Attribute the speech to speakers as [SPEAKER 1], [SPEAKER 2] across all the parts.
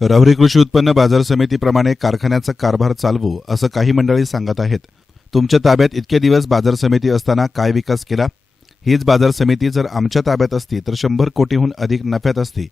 [SPEAKER 1] राहुरी कृषी उत्पन्न बाजार समितीप्रमाणे कारखान्याचा कारभार चालवू असं काही मंडळी सांगत आहेत. तुमच्या ताब्यात इतके दिवस बाजार समिती असताना काय विकास केला? हीच बाजार समिती जर आमच्या ताब्यात असती तर शंभर कोटीहून अधिक नफ्यात असती.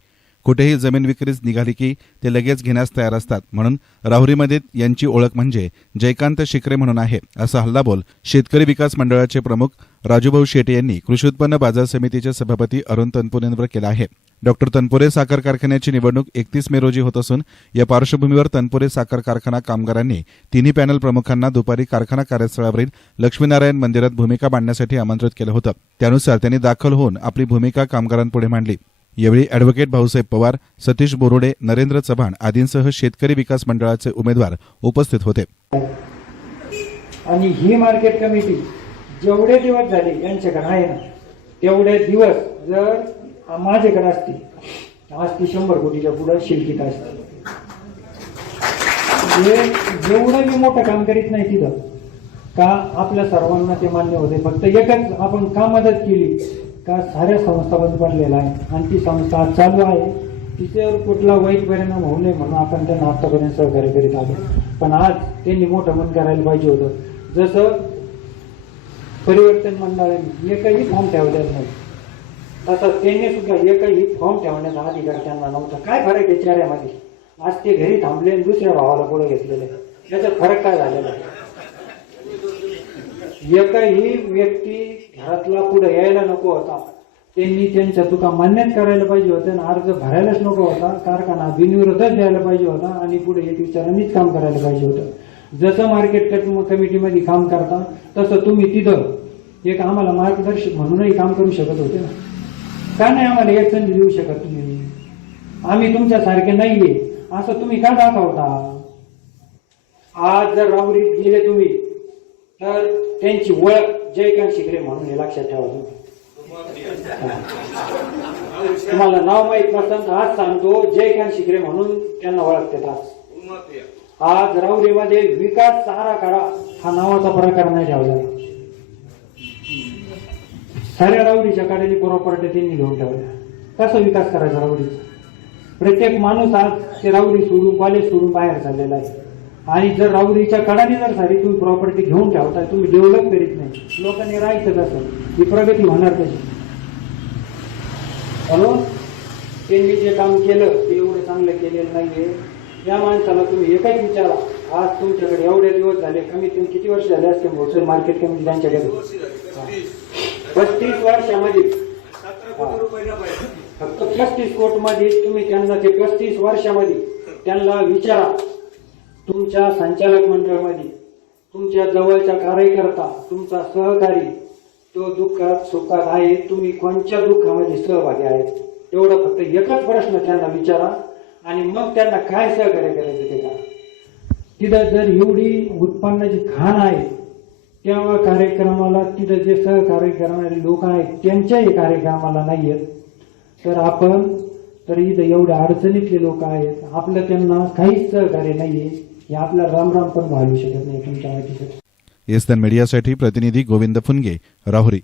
[SPEAKER 1] कुठेही जमीन विक्रीच निघाली की ते लगेच घेण्यास तयार असतात. म्हणून राहुरीमध्ये यांची ओळख म्हणजे जयकांत शिकरे म्हणून आहे असा हल्लाबोल शेतकरी विकास मंडळाचे प्रमुख राजूभाऊ शेटे यांनी कृषी उत्पन्न बाजार समितीचे सभापती अरुण तनपुरेंवर केला आहे. डॉक्टर तनपुरे साखर कारखान्याची निवडणूक एकतीस मे रोजी होत असून या पार्श्वभूमीवर तनपुरे साखर कारखाना कामगारांनी तिन्ही पॅनल प्रमुखांना दुपारी कारखाना कार्यस्थळावरील लक्ष्मीनारायण मंदिरात भूमिका मांडण्यासाठी आमंत्रित केलं होतं. त्यानुसार त्यांनी दाखल होऊन आपली भूमिका कामगारांपुढे मांडली. यावेळी अॅडव्होकेट भाऊसाहेब पवार सतीश बोरोडे नरेंद्र चव्हाण आदींसह शेतकरी विकास मंडळाचे उमेदवार उपस्थित होते.
[SPEAKER 2] आणि ही मार्केट कमिटी जेवढे दिवस झाले यांच्याकडे आहे ना तेवढे दिवस जर माझ्याकडे असती आज ती शंभर कोटीच्या पुढे शिल्कित असते म्हणजे जेवढं मी मोठं काम करीत नाही तिथं का आपल्या सर्वांना ते मान्य होते फक्त एकच आपण का मदत केली? का साऱ्या संस्था बंद पडलेल्या आहे. आणि ती संस्था आज चालू आहे. तिच्यावर कुठला वाईट परिणाम होऊ नये म्हणून आपण त्यांना आतापर्यंत सहकार्य करीत आलो पण आज त्यांनी मोठं मन करायला पाहिजे होतं. जसं परिवर्तन मंडळाने एकही फॉर्म ठेवलेला नाही. तसं त्यांनी सुद्धा एकही फॉर्म ठेवण्याचा अधिकार त्यांना नव्हता. काय फरक आहे चेहऱ्यामध्ये? आज ते घरी थांबले आणि दुसऱ्या भावाला पुढे घेतलेले याचा फरक काय झालेला आहे? एकही व्यक्ती घरातला पुढे यायला नको होता. त्यांनी त्यांच्या चुका मान्यच करायला पाहिजे होत्या आणि अर्ज भरायलाच नको होता. कारखाना बिनविरोधच द्यायला पाहिजे होता आणि पुढे एक विचारांनीच काम करायला पाहिजे होतं. जसं मार्केट कमिटीमध्ये काम करता तसं तुम्ही तिथं एक आम्हाला मार्गदर्शक म्हणूनही काम करू शकत होते ना. का नाही आम्हाला एक संधी देऊ शकत तुम्ही? आम्ही तुमच्या सारखे नाहीये. असं तुम्ही का दाखवता? आज जर राहुरीत गेले तुम्ही तर त्यांची ओळख जयकांत शिकरे म्हणून हे लक्षात ठेवा तुम्हाला नाव माहीत नसताना आज सांगतो जयकांत शिकरे म्हणून त्यांना ओळखतात आज आज राहुरीमध्ये विकास आराखडा हा नावाचा प्रकार नाही ठेवला. साऱ्या राहुरीच्या कडेने प्रॉपर्टी त्यांनी घेऊन ठेवल्या. कसा विकास करायचा राहुरीचा? प्रत्येक माणूस आज ते राहुरी सोडून कॉलेज सोडून बाहेर चाललेला आहे. आणि जर राहुरीच्या कडाने जर सारी तुम्ही प्रॉपर्टी घेऊन ठेवताय तुम्ही डेव्हलप करीत नाही. लोकांनी राहायचं कसं? ही प्रगती होणार कशी? म्हणून त्यांनी जे काम केलं ते एवढं चांगलं केलेलं नाहीये. या माणसाला तुम्ही एकच विचारा आज तुमच्याकडे एवढे दिवस झाले कमीत कमी किती वर्ष झाले असते होलसेल मार्केट कमी त्यांच्याकडे पस्तीस वर्षामध्ये. फक्त पस्तीस कोटमध्ये तुम्ही त्यांना ते पस्तीस वर्षामध्ये त्यांना विचारा. तुमच्या संचालक मंडळामध्ये तुमच्या जवळच्या कार्यकर्ता तुमचा सहकारी तो दुःखात सुखात आहे तुम्ही कोणत्या दुःखामध्ये सहभागी आहेत? एवढा फक्त एकच प्रश्न त्यांना विचारा आणि मग त्यांना काय सहकार्य करायचं ते का तिथं जर एवढी उत्पन्नाची खाण आहे त्या कार्यक्रमाला तिथं जे सहकार्य करणारे लोक आहेत त्यांच्याही कार्यक्रमाला नाही आहेत. तर आपण तर इथं एवढ्या अडचणीतले लोक आहेत आपलं त्यांना काहीच सहकार्य नाहीये. हे आपला रामराम पण घालू शकत नाही तुमच्या माहितीसाठी
[SPEAKER 1] एस मीडियासाठी प्रतिनिधी गोविंद फुनगे राहुरी.